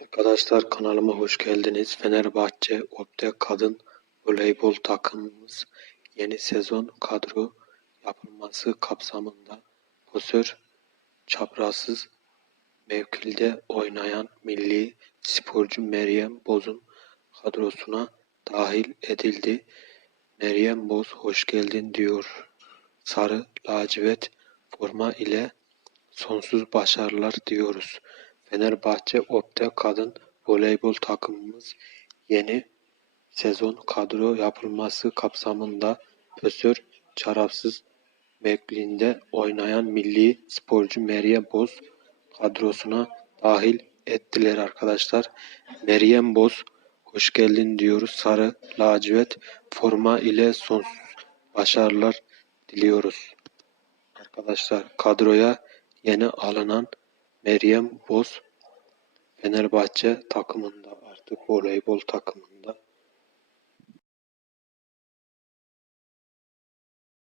Arkadaşlar kanalıma hoş geldiniz. Fenerbahçe Opte Kadın Voleybol takımımız yeni sezon kadro yapılması kapsamında posör çaprazsız mevkilde oynayan milli sporcu Meryem Boz'un kadrosuna dahil edildi. Meryem Boz hoş geldin diyor. Sarı lacivert forma ile sonsuz başarılar diyoruz. Fenerbahçe Opte Kadın Voleybol takımımız yeni sezon kadro yapılması kapsamında Pösör Çarapsız mevkiinde oynayan milli sporcu Meryem Boz kadrosuna dahil ettiler arkadaşlar. Meryem Boz hoş geldin diyoruz. Sarı lacivert forma ile sonsuz başarılar diliyoruz. Arkadaşlar kadroya yeni alınan Meryem Boz Fenerbahçe takımında artık voleybol takımında